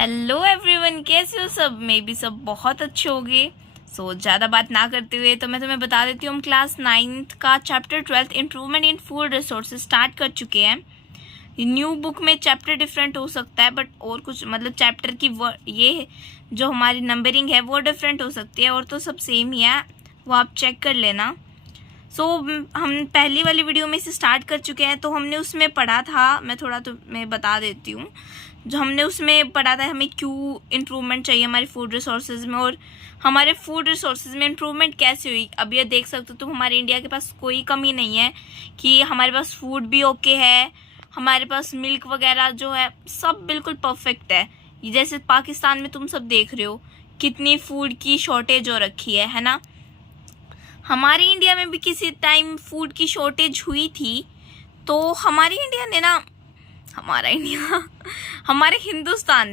Hello everyone, कैसे हो सब? मे भी सब बहुत अच्छे होंगे। ज़्यादा बात ना करते हुए तो मैं तुम्हें बता देती हूँ, हम क्लास 9th का chapter 12 improvement in food resources start कर चुके हैं। न्यू बुक में चैप्टर डिफरेंट हो सकता है, बट और कुछ मतलब चैप्टर की ये जो हमारी नंबरिंग है वो डिफरेंट हो सकती है, और तो सब सेम ही है, वो आप चेक कर लेना। हम पहली वाली वीडियो में से स्टार्ट कर चुके हैं। तो हमने उसमें पढ़ा था, मैं थोड़ा तुम्हें बता देती हूँ। जो हमने उसमें पढ़ा था, हमें क्यों इम्प्रूवमेंट चाहिए हमारे फूड रिसोर्सेज में, और हमारे फूड रिसोर्सेज में इम्प्रूवमेंट कैसे हुई। अब ये देख सकते हो तुम, हमारे इंडिया के पास कोई कमी नहीं है कि हमारे पास फूड भी ओके है, हमारे पास मिल्क वगैरह जो है सब बिल्कुल परफेक्ट है। जैसे पाकिस्तान में तुम सब देख रहे हो कितनी फूड की शॉर्टेज हो रखी है ना। हमारे इंडिया में भी किसी टाइम फूड की शॉर्टेज हुई थी, तो हमारे इंडिया ने ना, हमारे हिंदुस्तान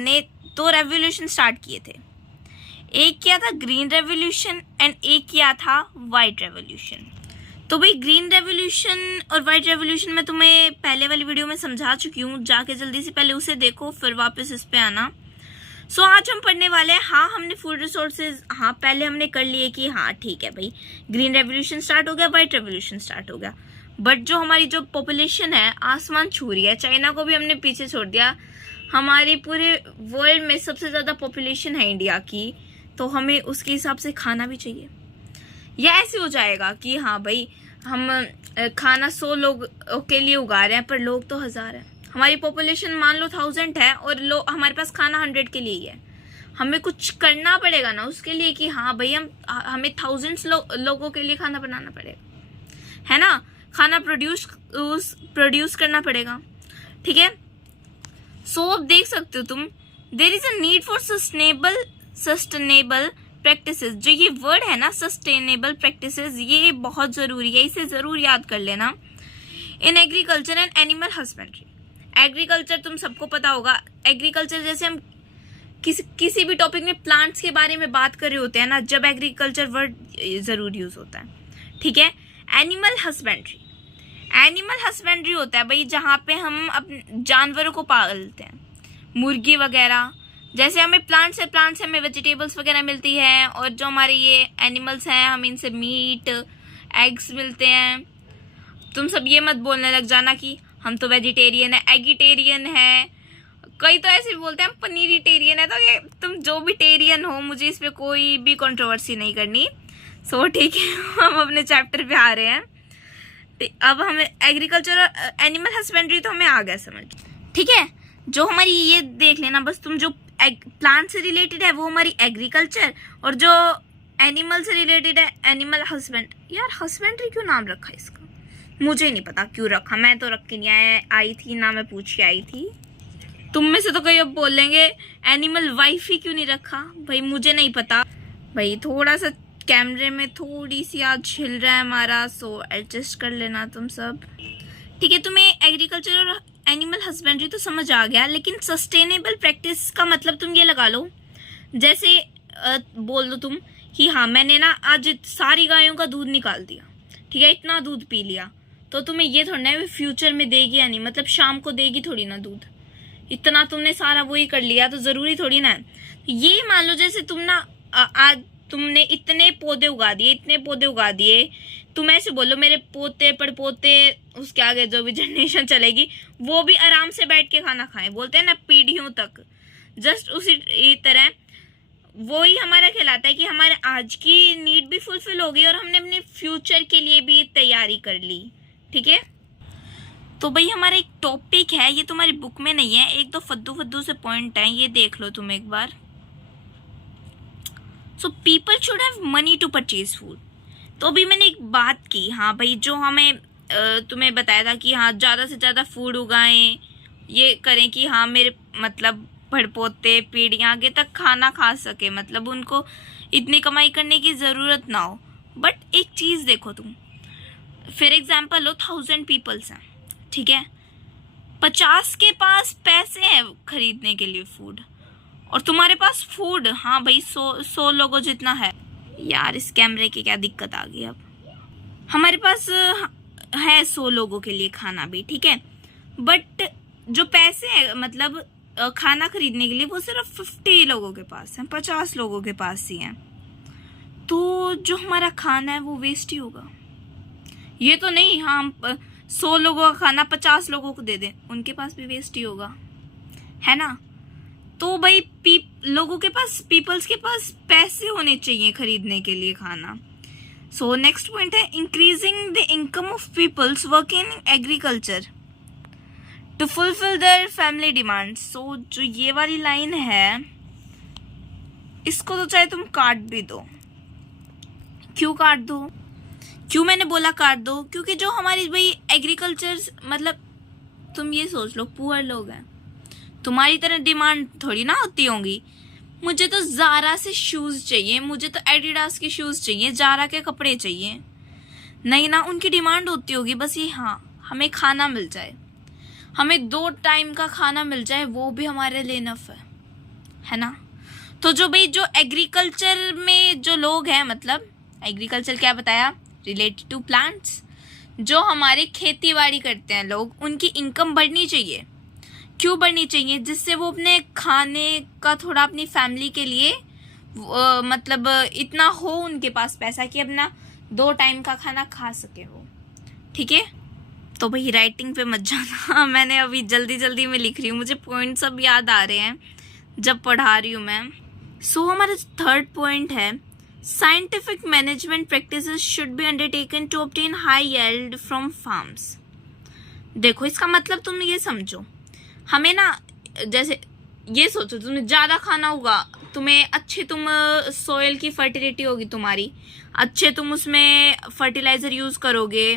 ने दो रेवोल्यूशन स्टार्ट किए थे। एक किया था ग्रीन रेवोल्यूशन एंड एक किया था वाइट रेवोल्यूशन। तो भाई ग्रीन रेवोल्यूशन और वाइट रेवोल्यूशन मैं तुम्हें पहले वाली वीडियो में समझा चुकी हूँ, जाके जल्दी से पहले उसे देखो फिर वापस इस पे आना। आज हम पढ़ने वाले हैं, हमने फूड रिसोर्सेज पहले हमने कर लिए कि ठीक है भाई, ग्रीन रेवोल्यूशन स्टार्ट हो गया, वाइट रेवोल्यूशन स्टार्ट हो गया। बट जो हमारी जो पॉपुलेशन है आसमान छू रही है, चाइना को भी हमने पीछे छोड़ दिया। हमारे पूरे वर्ल्ड में सबसे ज़्यादा पॉपुलेशन है इंडिया की, तो हमें उसके हिसाब से खाना भी चाहिए। या ऐसे हो जाएगा कि भाई हम खाना 100 लोग के लिए उगा रहे हैं, पर लोग तो 1000 हैं। हमारी पॉपुलेशन मान लो 1000 है और हमारे पास खाना 100 के लिए ही है। हमें कुछ करना पड़ेगा ना उसके लिए कि भाई हमें thousands लोगों के लिए खाना बनाना पड़ेगा, है ना। खाना प्रोड्यूस करना पड़ेगा, ठीक है। अब देख सकते हो तुम, there is a need for sustainable practices. जो ये वर्ड है ना, सस्टेनेबल प्रैक्टिसेस, ये बहुत जरूरी है, इसे जरूर याद कर लेना। In agriculture and animal husbandry. Agriculture तुम सबको पता होगा, एग्रीकल्चर जैसे हम किसी भी टॉपिक में प्लांट्स के बारे में बात कर रहे होते हैं ना, जब एग्रीकल्चर वर्ड जरूर यूज होता है, ठीक है। एनिमल हस्बेंड्री होता है भाई, जहाँ पे हम अपने जानवरों को पालते हैं, मुर्गी वगैरह। जैसे हमें प्लांट्स से हमें वेजिटेबल्स वगैरह मिलती है, और जो हमारे ये एनिमल्स हैं हम इनसे मीट एग्स मिलते हैं। तुम सब ये मत बोलने लग जाना कि हम तो वेजिटेरियन है, एगिटेरियन है। कई तो ऐसे भी बोलते हैं हम पनीरिटेरियन है। तो ये तुम जो भी टेरियन हो, मुझे इस पे कोई भी कंट्रोवर्सी नहीं करनी। ठीक है, हम अपने चैप्टर पे आ रहे हैं। अब हमें एग्रीकल्चर और एनिमल हस्बेंड्री तो हमें आ गया समझ, ठीक है। जो हमारी ये देख लेना बस तुम, जो प्लांट से रिलेटेड है वो हमारी एग्रीकल्चर, और जो एनिमल से रिलेटेड है एनिमल हस्बेंड। यार हस्बेंड्री क्यों नाम रखा इसका, मुझे नहीं पता क्यों रखा, मैं तो रख के नहीं आई थी ना, मैं पूछ के आई थी। तुम में से तो कई अब बोलेंगे एनिमल वाइफ ही क्यों नहीं रखा, भाई मुझे नहीं पता। भाई थोड़ा सा कैमरे में थोड़ी सी आज छिल रहा है हमारा, एडजस्ट कर लेना तुम सब, ठीक है। तुम्हें एग्रीकल्चर और एनिमल हस्बेंड्री तो समझ आ गया, लेकिन सस्टेनेबल प्रैक्टिस का मतलब तुम ये लगा लो, जैसे बोल दो तुम कि मैंने ना आज सारी गायों का दूध निकाल दिया, ठीक है, इतना दूध पी लिया। तो तुम्हें ये थोड़ा है फ्यूचर में देगी या नहीं, मतलब शाम को देगी थोड़ी ना दूध, इतना तुमने सारा वही कर लिया तो जरूरी थोड़ी ना है। ये मान लो जैसे तुम ना आज तुमने इतने पौधे उगा दिए, तुम ऐसे बोलो मेरे पोते पड़पोते, उसके आगे जो भी जनरेशन चलेगी वो भी आराम से बैठ के खाना खाएं, बोलते हैं ना पीढ़ियों तक। जस्ट उसी तरह वो ही हमारा कहलाता है कि हमारे आज की नीड भी फुलफिल हो गई और हमने अपने फ्यूचर के लिए भी तैयारी कर ली, ठीक है। तो भाई हमारा एक टॉपिक है, ये तुम्हारी बुक में नहीं है, एक दो फद्दू से पॉइंट है, ये देख लो तुम एक बार। People should have money to purchase food. तो अभी मैंने एक बात की, भाई जो हमें तुम्हें बताया था कि ज़्यादा से ज़्यादा फूड उगाएं, ये करें कि मेरे मतलब पड़पोते पीढ़ियाँ आगे तक खाना खा सके, मतलब उनको इतनी कमाई करने की ज़रूरत ना हो। बट एक चीज़ देखो तुम, फॉर एग्जाम्पल लो 1000 पीपल्स हैं, ठीक है, 50 के पास पैसे हैं खरीदने के लिए फूड, और तुम्हारे पास फूड भाई 100 लोगों जितना है। यार इस कैमरे की क्या दिक्कत आ गई, अब हमारे पास है 100 लोगों के लिए खाना भी, ठीक है, बट जो पैसे हैं मतलब खाना खरीदने के लिए वो सिर्फ 50 लोगों के पास है, 50 लोगों के पास ही है। तो जो हमारा खाना है वो वेस्ट ही होगा। ये तो नहीं हाँ हम 100 लोगों का खाना 50 लोगों को दे दें, उनके पास भी वेस्ट ही होगा, है ना। तो भाई लोगों के पास, पीपल्स के पास पैसे होने चाहिए खरीदने के लिए खाना। सो नेक्स्ट पॉइंट है increasing the income of peoples working in agriculture to fulfil their family demands. So जो ये वाली लाइन है इसको तो चाहे तुम काट भी दो। क्यों काट दो? क्यों मैंने बोला काट दो? क्योंकि जो हमारी भाई एग्रीकल्चर, मतलब तुम ये सोच लो पुअर लोग हैं, तुम्हारी तरह डिमांड थोड़ी ना होती होंगी। मुझे तो ज़ारा से शूज़ चाहिए, मुझे तो एडिडास के शूज़ चाहिए, ज़ारा के कपड़े चाहिए, नहीं ना। उनकी डिमांड होती होगी बस ये हाँ हमें खाना मिल जाए, हमें 2 टाइम का खाना मिल जाए, वो भी हमारे लिए इनफ है ना। तो जो भाई जो एग्रीकल्चर में जो लोग हैं, मतलब एग्रीकल्चर क्या बताया, रिलेटेड टू प्लांट्स, जो हमारे खेती बाड़ी करते हैं लोग, उनकी इनकम बढ़नी चाहिए। क्यों बढ़नी चाहिए? जिससे वो अपने खाने का थोड़ा अपनी फैमिली के लिए मतलब इतना हो उनके पास पैसा कि अपना 2 टाइम का खाना खा सके वो, ठीक है। तो भाई राइटिंग पे मत जाना मैंने अभी जल्दी जल्दी में लिख रही हूँ, मुझे पॉइंट सब याद आ रहे हैं जब पढ़ा रही हूँ मैं। सो हमारा 3rd पॉइंट है scientific management practices should be undertaken to obtain high yield from farms. देखो इसका मतलब तुम ये समझो, हमें ना जैसे ये सोचो तुम्हें ज़्यादा खाना होगा, तुम्हें अच्छे तुम सोइल की फर्टिलिटी होगी तुम्हारी, अच्छे तुम उसमें फर्टिलाइज़र यूज़ करोगे,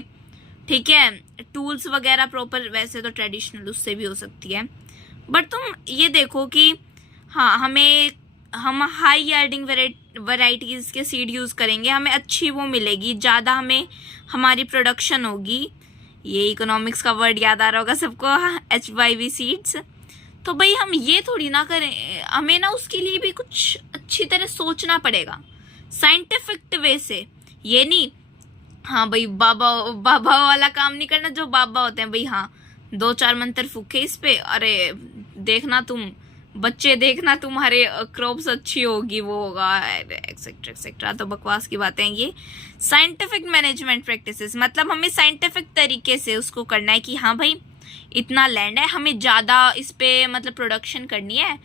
ठीक है, टूल्स वगैरह प्रॉपर, वैसे तो ट्रेडिशनल उससे भी हो सकती है, बट तुम ये देखो कि हाँ हम हाई यील्डिंग वैराइटीज़ के सीड यूज़ करेंगे, हमें अच्छी वो मिलेगी, ज़्यादा हमें हमारी प्रोडक्शन होगी। ये इकोनॉमिक्स का वर्ड याद आ रहा होगा सबको, HYV सीड्स। तो भाई हम ये थोड़ी ना करें, हमें ना उसके लिए भी कुछ अच्छी तरह सोचना पड़ेगा साइंटिफिक वे से। ये नहीं हाँ भाई बाबा वाला काम नहीं करना, जो बाबा होते हैं भाई हाँ 2-4 मंत्र फूके इस पे, अरे देखना तुम बच्चे, देखना तुम्हारे क्रॉप्स अच्छी होगी, वो होगा एक्सेट्रा एक्सेट्रा। तो बकवास की बातें हैं ये। साइंटिफिक मैनेजमेंट प्रैक्टिसेस मतलब हमें साइंटिफिक तरीके से उसको करना है कि हाँ भाई इतना लैंड है, हमें ज़्यादा इस पे मतलब प्रोडक्शन करनी है,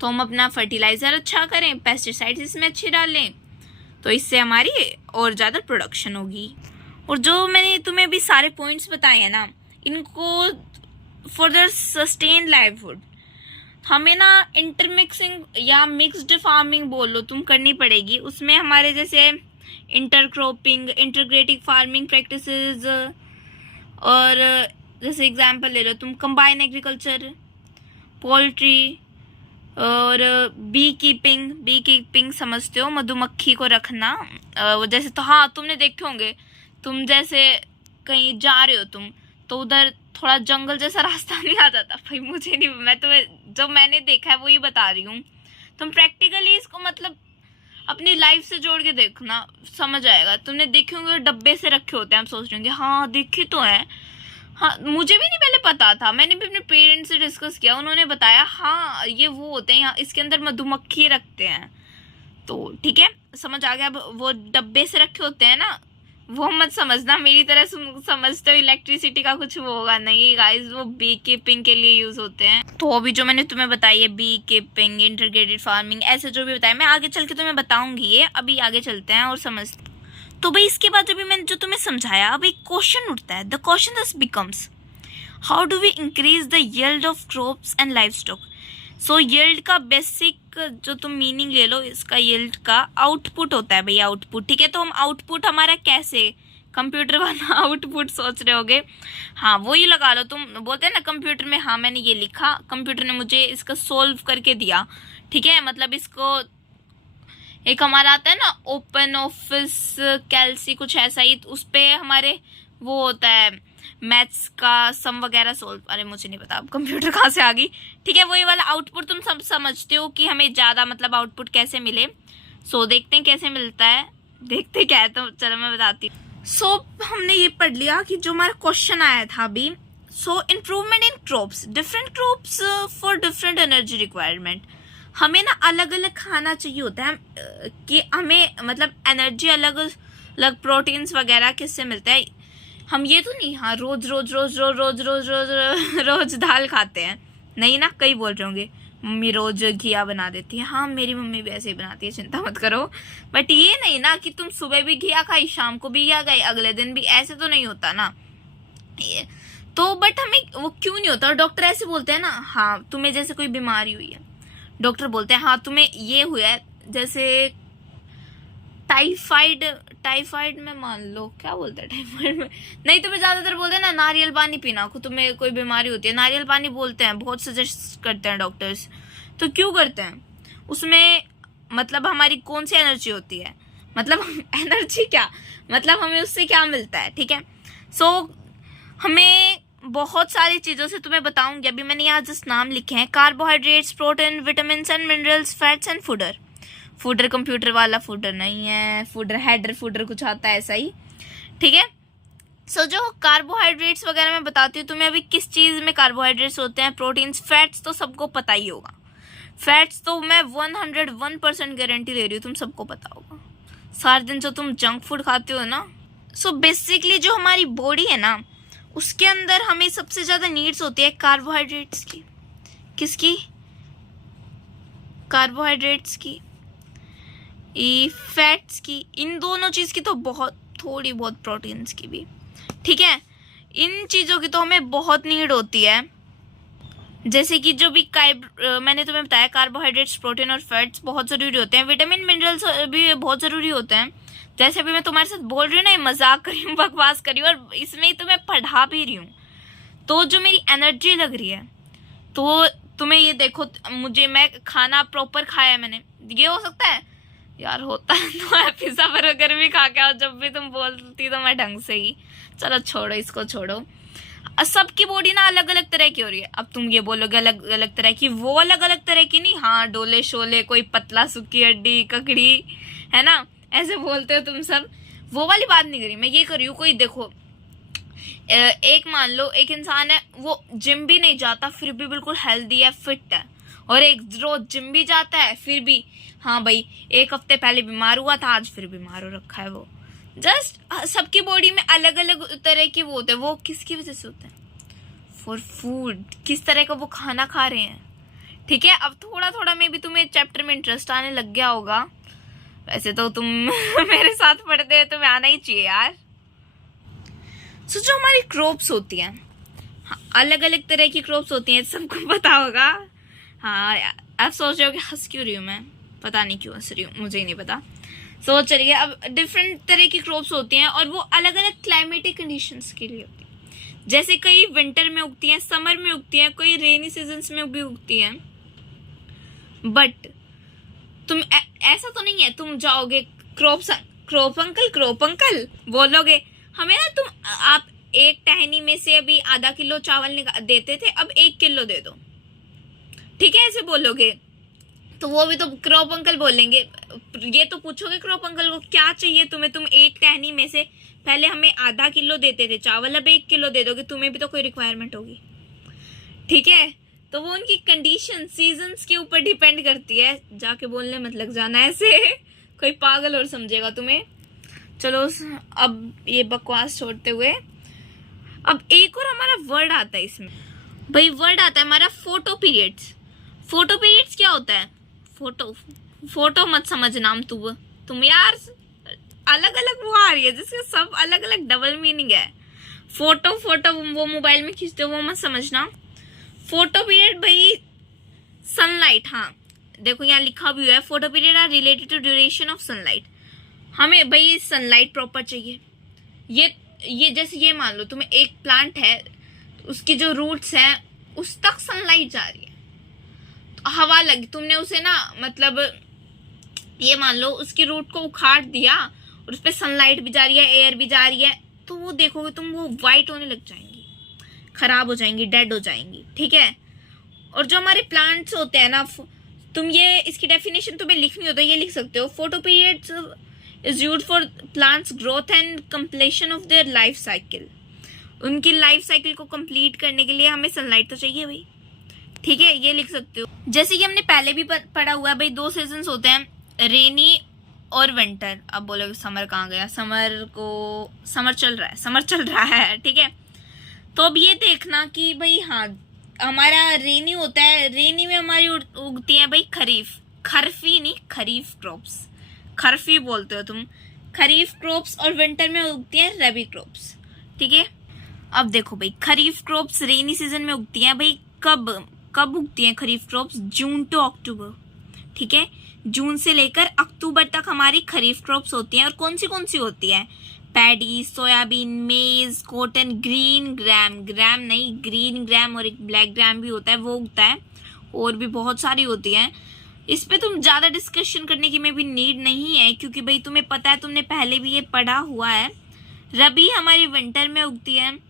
तो हम अपना फर्टिलाइज़र अच्छा करें, पेस्टिसाइड्स इसमें अच्छे डालें, तो इससे हमारी और ज़्यादा प्रोडक्शन होगी। और जो मैंने तुम्हें भी सारे पॉइंट्स बताए हैं ना, इनको फॉर द सस्टेन लाइवहुड हमें ना इंटरमिक्सिंग या मिक्स्ड फार्मिंग बोलो तुम करनी पड़ेगी। उसमें हमारे जैसे इंटरक्रॉपिंग, इंटीग्रेटिव फार्मिंग प्रैक्टिसेस, और जैसे एग्जांपल ले लो तुम कंबाइन एग्रीकल्चर, पोल्ट्री और बी कीपिंग समझते हो, मधुमक्खी को रखना। जैसे तो हाँ तुमने देखे होंगे, तुम जैसे कहीं जा रहे हो तुम, तो उधर थोड़ा जंगल जैसा रास्ता नहीं आ जाता भाई, मुझे नहीं, मैं तुम्हें जो मैंने देखा है वो ही बता रही हूँ। तुम प्रैक्टिकली इसको मतलब अपनी लाइफ से जोड़ के देखना, समझ आएगा। तुमने देखे होंगे डब्बे से रखे होते हैं, हम सोच रहे होंगे हाँ देखे तो हैं, हाँ मुझे भी नहीं पहले पता था, मैंने भी अपने पेरेंट्स से डिस्कस किया, उन्होंने बताया हाँ ये वो होते हैं, यहाँ इसके अंदर मधुमक्खी रखते हैं। तो ठीक है समझ आ गया। अब वो डब्बे से रखे होते हैं ना, वो मत समझना मेरी तरह समझते हो इलेक्ट्रिसिटी का कुछ वो होगा, नहीं गाइस, वो बी कीपिंग के लिए यूज़ होते हैं। तो अभी जो मैंने तुम्हें बताई है बी कीपिंग, इंटीग्रेटेड फार्मिंग, ऐसे जो भी बताया मैं आगे चल के तुम्हें बताऊंगी, ये अभी आगे चलते हैं और समझते। तो भाई इसके बाद अभी मैंने जो तुम्हें समझाया, अब एक क्वेश्चन उठता है, the question this becomes how do we increase the yield of crops and livestock. So yield का बेसिक जो तुम मीनिंग ले लो, इसका यील्ड का आउटपुट होता है भाई, आउटपुट, ठीक है। तो हम आउटपुट हमारा कैसे, कंप्यूटर वाला आउटपुट सोच रहे होगे, हाँ वो ही लगा लो। तुम बोलते हैं ना कंप्यूटर में, हाँ मैंने ये लिखा, कंप्यूटर ने मुझे इसका सोल्व करके दिया, ठीक है। मतलब इसको एक हमारा आता है ना ओपन ऑफिस कैल्सी कुछ ऐसा ही, उस पर हमारे वो होता है मैथ्स का सम वगैरह सोल्व, अरे मुझे नहीं पता अब कंप्यूटर कहाँ से आ गई, ठीक है। वही वाला आउटपुट तुम सब समझते हो कि हमें ज़्यादा मतलब आउटपुट कैसे मिले। सो देखते हैं कैसे मिलता है, देखते क्या है, तो चलो मैं बताती हूँ। सो हमने ये पढ़ लिया कि जो हमारा क्वेश्चन आया था अभी, so improvement in crops, different crops for different energy requirement. हमें ना अलग अलग खाना चाहिए होता है कि हमें मतलब एनर्जी अलग अलग प्रोटीन्स वगैरह किससे मिलता है। हम ये तो नहीं हाँ रोज रोज रोज रोज रोज रोज रोज रोज दाल खाते हैं, नहीं ना। कई बोल रहे होंगे मम्मी रोज घिया बना देती है, हाँ मेरी मम्मी भी ऐसे ही बनाती है, चिंता मत करो। बट ये नहीं ना कि तुम सुबह भी घिया खाई शाम को भी घिया खाई अगले दिन भी, ऐसे तो नहीं होता ना ये तो। बट हमें वो क्यों नहीं होता, और डॉक्टर ऐसे बोलते हैं ना, हाँ तुम्हें जैसे कोई बीमारी हुई है, डॉक्टर बोलते हैं हाँ तुम्हें ये हुआ है, जैसे टाइफाइड, टाइफाइड में मान लो क्या बोलते हैं टाइफाइड में, नहीं तुम्हें ज्यादातर बोलते हैं ना नारियल पानी पीना, तुम्हें कोई बीमारी होती है नारियल पानी बोलते हैं, बहुत सजेस्ट करते हैं डॉक्टर्स। तो क्यों करते हैं, उसमें मतलब हमारी कौन सी एनर्जी होती है, मतलब एनर्जी क्या मतलब हमें उससे क्या मिलता है, ठीक है। सो हमें बहुत सारी चीज़ों से तुम्हें बताऊंगी, अभी मैंने यहाँ जस्ट नाम लिखे हैं, carbohydrates, protein, vitamin and minerals, fats and fodder. Fodder computer वाला फूडर नहीं है, फूडर हेडर फूडर कुछ आता है ऐसा ही, ठीक है। सो जो कार्बोहाइड्रेट्स वगैरह मैं बताती हूँ तुम्हें, अभी किस चीज़ में कार्बोहाइड्रेट्स होते हैं, प्रोटीन्स, फैट्स तो सबको पता ही होगा, फैट्स तो मैं 101% गारंटी दे रही हूँ तुम सबको पता होगा, सारे दिन जो तुम जंक फूड खाते हो ना। सो बेसिकली जो हमारी बॉडी है ना उसके अंदर हमें सबसे ज़्यादा नीड्स होती है कार्बोहाइड्रेट्स की, किसकी, कार्बोहाइड्रेट्स की, फैट्स की, इन दोनों चीज़ की तो बहुत थोड़ी बहुत, प्रोटीन्स की भी, ठीक है। इन चीज़ों की तो हमें बहुत नीड होती है, जैसे कि जो भी मैंने तुम्हें बताया कार्बोहाइड्रेट्स, प्रोटीन और फैट्स बहुत ज़रूरी होते हैं, विटामिन मिनरल्स भी बहुत ज़रूरी होते हैं। जैसे अभी मैं तुम्हारे साथ बोल रही हूँ ना, ये मजाक कर रही हूँ, बकवास कर रही हूँ, और इसमें ही तुम्हें पढ़ा भी रही हूँ, तो जो मेरी एनर्जी लग रही है, तो तुम्हें ये देखो मैं खाना प्रॉपर खाया मैंने, ये हो सकता है यार, होता है तो पिज्जा बर्गर भी खा के आओ, जब भी तुम बोलती तो मैं ढंग से ही, चलो छोड़ो इसको छोड़ो। सबकी बॉडी ना अलग अलग तरह की हो रही है, अब तुम ये बोलोगे अलग अलग तरह की, वो अलग अलग तरह की नहीं, हाँ डोले शोले, कोई पतला सुखी हड्डी ककड़ी है ना, ऐसे बोलते हो तुम सब, वो वाली बात नहीं करी मैं, ये कर रही हूँ कोई देखो एक मान लो एक इंसान है, वो जिम भी नहीं जाता फिर भी बिल्कुल हेल्दी है, फिट है, और एक रोज जिम भी जाता है फिर भी, हाँ भाई एक हफ्ते पहले बीमार हुआ था आज फिर बीमार हो रखा है वो। जस्ट सबकी बॉडी में अलग अलग तरह की वो होते हैं, वो किसकी वजह से होते हैं, फॉर फूड, किस तरह का वो खाना खा रहे हैं, ठीक है। अब थोड़ा थोड़ा में भी तुम्हें चैप्टर में इंटरेस्ट आने लग गया होगा, वैसे तो तुम मेरे साथ पढ़ते हो तुम्हें आना ही चाहिए यार। सो जो हमारी क्रॉप्स होती हैं, हाँ, अलग अलग तरह की क्रॉप्स होती हैं, सबको पता होगा। हाँ अब सोच रहे हो कि हंस क्यों रही हूँ मैं, पता नहीं क्यों हंस रही हूँ, मुझे ही नहीं पता। सो चलिए, अब डिफरेंट तरह की क्रॉप्स होती हैं और वो अलग अलग क्लाइमेटिक कंडीशंस के लिए होती हैं, जैसे कई विंटर में उगती हैं, समर में उगती हैं, कोई रेनी सीजन्स में भी उगती हैं। बट तुम ऐसा तो नहीं है तुम जाओगे क्रॉप अंकल बोलोगे हमें ना, तुम आप एक टहनी में से अभी आधा किलो चावल देते थे, अब 1 किलो दे दो, ठीक है, ऐसे बोलोगे तो वो भी तो क्रॉप अंकल बोलेंगे। ये तो पूछोगे क्रॉप अंकल को क्या चाहिए तुम्हें, तुम एक टहनी में से पहले हमें आधा किलो देते थे चावल, अब 1 किलो दे दोगे, तुम्हें भी तो कोई रिक्वायरमेंट होगी, ठीक है। तो वो उनकी कंडीशन सीजन्स के ऊपर डिपेंड करती है, जाके बोलने मत लग जाना ऐसे कोई पागल और समझेगा तुम्हें। चलो अब ये बकवास छोड़ते हुए, अब एक और हमारा वर्ड आता है इसमें, भाई वर्ड आता है हमारा फोटो पीरियड्स। फोटो पीरियड्स क्या होता है, फोटो मत समझ नाम तुम यार, अलग अलग वो आ रही है जिसके सब अलग अलग डबल मीनिंग है। फोटो वो मोबाइल में खींचते हो वो मत समझना। फोटो पीरियड भाई सनलाइट, हाँ देखो यहाँ लिखा भी हुआ है, photoperiod are related to duration of sunlight. हमें भाई सनलाइट प्रॉपर चाहिए, ये जैसे ये मान लो तुम्हें एक प्लांट है, उसकी जो रूट्स हैं उस तक सनलाइट जा रही है, तो हवा लगी तुमने उसे ना, मतलब ये मान लो उसकी रूट को उखाड़ दिया और उस पर सनलाइट भी जा रही है, एयर भी जा रही है, तो वो देखोगे तुम वो वाइट होने लग जाएंगी, खराब हो जाएंगी, डेड हो जाएंगी, ठीक है। और जो हमारे प्लांट्स होते हैं ना, तुम ये इसकी डेफिनेशन तुम्हें लिखनी हो तो ये लिख सकते हो, photo periods is used for plants growth and completion of their life cycle। उनकी लाइफ साइकिल को कंप्लीट करने के लिए हमें सनलाइट तो चाहिए भाई, ठीक है, ये लिख सकते हो। जैसे कि हमने पहले भी पढ़ा हुआ है भाई, 2 सीजन्स होते हैं, रेनी और विंटर। अब बोलोगे समर कहाँ गया, समर चल रहा है, ठीक है। तो अब ये देखना कि भाई हाँ, हमारा रेनी होता है, रेनी में हमारी उगती है भाई खरीफ क्रॉप्स, खरफी बोलते हो तुम, खरीफ क्रॉप्स, और विंटर में उगती हैं रबी क्रॉप्स, ठीक है। अब देखो भाई, खरीफ क्रॉप्स रेनी सीजन में उगती हैं भाई, कब उगती हैं खरीफ क्रॉप्स? जून टू अक्टूबर, ठीक है। जून से लेकर अक्टूबर तक हमारी खरीफ क्रॉप्स होती हैं। और कौन सी होती हैं? पैडी, सोयाबीन, मेज, कॉटन, ग्रीन ग्राम और एक ब्लैक ग्राम भी होता है, वो उगता है, और भी बहुत सारी होती हैं। इस पे तुम ज्यादा डिस्कशन करने की में भी नीड नहीं है, क्योंकि भाई तुम्हें पता है, तुमने पहले भी ये पढ़ा हुआ है। रबी हमारी विंटर में उगती है,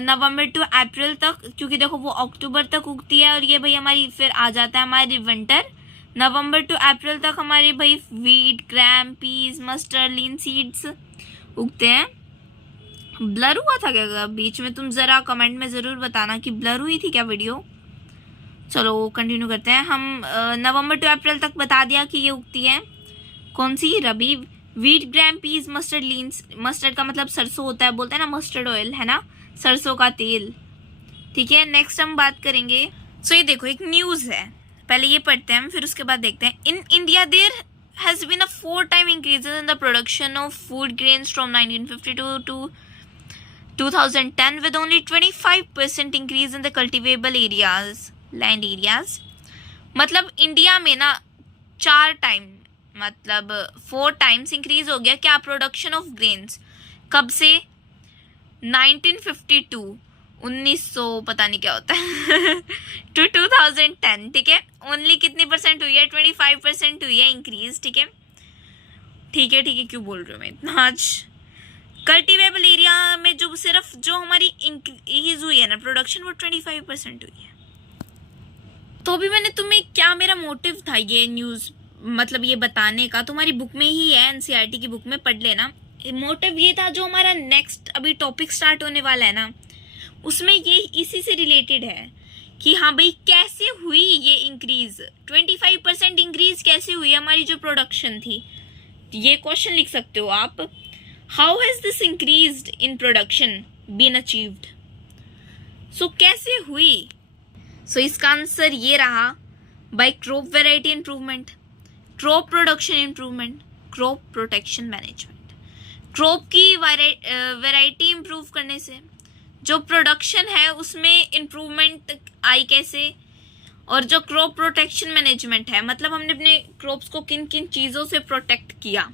नवंबर टू अप्रैल तक, क्योंकि देखो वो अक्टूबर तक उगती है, और ये भाई हमारी फिर आ जाता है हमारी विंटर, नवंबर टू अप्रैल तक हमारे भाई वीट, ग्राम, पीस, मस्टर्ड, लीन सीड्स उगते हैं। ब्लर हुआ था क्या बीच में? तुम जरा कमेंट में जरूर बताना कि ब्लर हुई थी क्या वीडियो। चलो कंटिन्यू करते हैं हम। नवंबर टू अप्रैल तक बता दिया कि ये उगती है, कौन सी? रबी। वीट, ग्राम, पीस, मस्टर्ड, लीन्स, मस्टर्ड का मतलब सरसों होता है, बोलते हैं ना मस्टर्ड ऑयल, है ना, सरसों का तेल, ठीक है। नेक्स्ट हम बात करेंगे, सो ये देखो एक न्यूज है, पहले ये पढ़ते हैं फिर उसके बाद देखते हैं। In India there has been a 4 time increase in the production of food grains from 1952 to 2010 with only 25% increase in the cultivable areas, land areas। मतलब इंडिया में ना 4 टाइम, मतलब 4 टाइम्स इंक्रीज हो गया क्या प्रोडक्शन ऑफ ग्रेन्स। कब से? 1952, 1900 पता नहीं क्या होता है टू 2010, ठीक है। ओनली कितनी परसेंट हुई है? 25% हुई है इंक्रीज, ठीक है, ठीक है, क्यों बोल रही हूँ मैं इतना आज। कल्टिवेबल एरिया में जो हमारी इंक्रीज हुई है ना प्रोडक्शन, वो 25% हुई है। तो अभी मैंने तुम्हें क्या, मेरा मोटिव था ये न्यूज मतलब ये बताने का, तुम्हारी बुक में ही है, एनसीईआरटी की बुक में पढ़ लेना। मोटिव ये था, जो हमारा नेक्स्ट अभी टॉपिक स्टार्ट होने वाला है ना, उसमें ये इसी से रिलेटेड है कि हाँ भाई कैसे हुई ये इंक्रीज, 25% इंक्रीज कैसे हुई हमारी जो प्रोडक्शन थी। ये क्वेश्चन लिख सकते हो आप, how has this increased in production been achieved. So कैसे हुई? सो इसका आंसर ये रहा, by crop variety improvement, crop production improvement, crop protection management. Crop की वैरायटी इंप्रूव करने से जो प्रोडक्शन है उसमें इंप्रूवमेंट आई कैसे, और जो क्रॉप प्रोटेक्शन मैनेजमेंट है मतलब हमने अपने क्रॉप्स को किन किन चीज़ों से प्रोटेक्ट किया।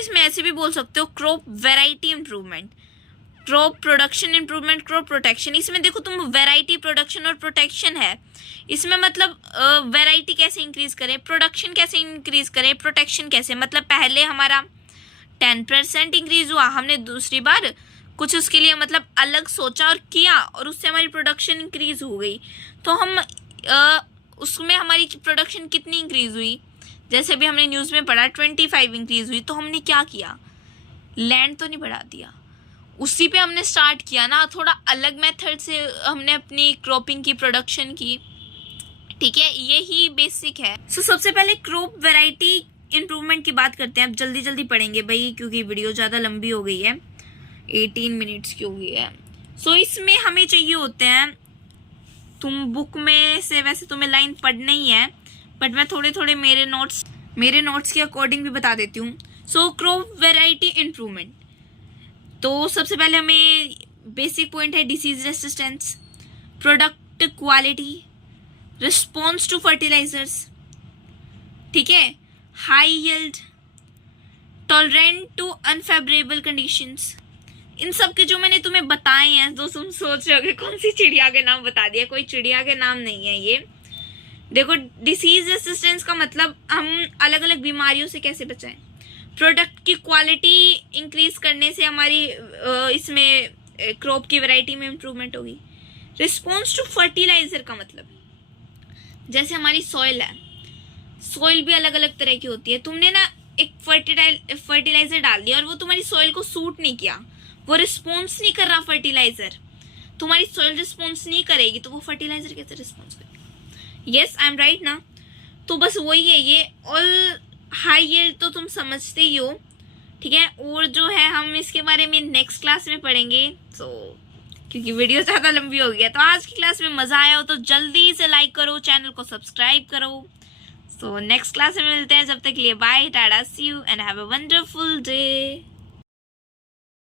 इसमें ऐसे भी बोल सकते हो crop variety improvement, crop production improvement, crop protection. इसमें देखो तुम वैरायटी, प्रोडक्शन और प्रोटेक्शन है, इसमें मतलब वैरायटी कैसे इंक्रीज करें, प्रोडक्शन कैसे इंक्रीज करें, प्रोटेक्शन कैसे, मतलब पहले हमारा 10% इंक्रीज हुआ, हमने दूसरी बार कुछ उसके लिए मतलब अलग सोचा और किया, और उससे हमारी प्रोडक्शन इंक्रीज हो गई। तो हम उसमें हमारी प्रोडक्शन कितनी इंक्रीज हुई, जैसे भी हमने न्यूज़ में पढ़ा 25 इंक्रीज हुई। तो हमने क्या किया, लैंड तो नहीं बढ़ा दिया, उसी पे हमने स्टार्ट किया ना, थोड़ा अलग मेथड से हमने अपनी क्रॉपिंग की, प्रोडक्शन की, ठीक है, यही बेसिक है। सो सबसे पहले क्रॉप वैरायटी इंप्रूवमेंट की बात करते हैं। अब जल्दी जल्दी पढ़ेंगे भाई, क्योंकि वीडियो ज़्यादा लंबी हो गई है, 18 मिनट्स की हो गई है। सो इसमें हमें चाहिए होते हैं, तुम बुक में से वैसे तुम्हें लाइन पढ़ना ही है, बट मैं थोड़े थोड़े मेरे नोट्स के अकॉर्डिंग भी बता देती हूँ। सो क्रॉप वैरायटी इंप्रूवमेंट, तो सबसे पहले हमें बेसिक पॉइंट है disease resistance, product quality, response to fertilisers, ठीक है, high yield, tolerant to unfavourable conditions. इन सब के जो मैंने तुम्हें बताए हैं, तो तुम सोच रहे हो कौन सी चिड़िया के नाम बता दिया, कोई चिड़िया के नाम नहीं है ये। देखो डिसीज रेसिस्टेंस का मतलब हम अलग अलग बीमारियों से कैसे बचाएं, प्रोडक्ट की क्वालिटी इंक्रीज करने से हमारी इसमें क्रॉप की वैरायटी में इंप्रूवमेंट होगी। रिस्पॉन्स टू फर्टिलाइजर का मतलब जैसे हमारी सॉइल है, सॉइल भी अलग अलग तरह की होती है। तुमने ना एक फर्टिलाइजर डाल दिया और वो तुम्हारी सॉइल को सूट नहीं किया, वो रिस्पॉन्स नहीं कर रहा फर्टिलाइजर, तुम्हारी सॉइल रिस्पॉन्स नहीं करेगी तो वो फर्टिलाइजर कैसे रिस्पॉन्स करेगी? यस आई एम राइट ना? तो बस वही है ये। ऑल हाई यील्ड तो तुम समझते ही हो, ठीक है। और जो है हम इसके बारे में नेक्स्ट क्लास में पढ़ेंगे। सो क्योंकि वीडियो ज़्यादा लंबी हो गई है, तो आज की क्लास में मज़ा आया हो तो जल्दी से लाइक करो, चैनल को सब्सक्राइब करो। सो नेक्स्ट क्लास में मिलते हैं, जब तक के लिए bye, tata, see you and have a wonderful day.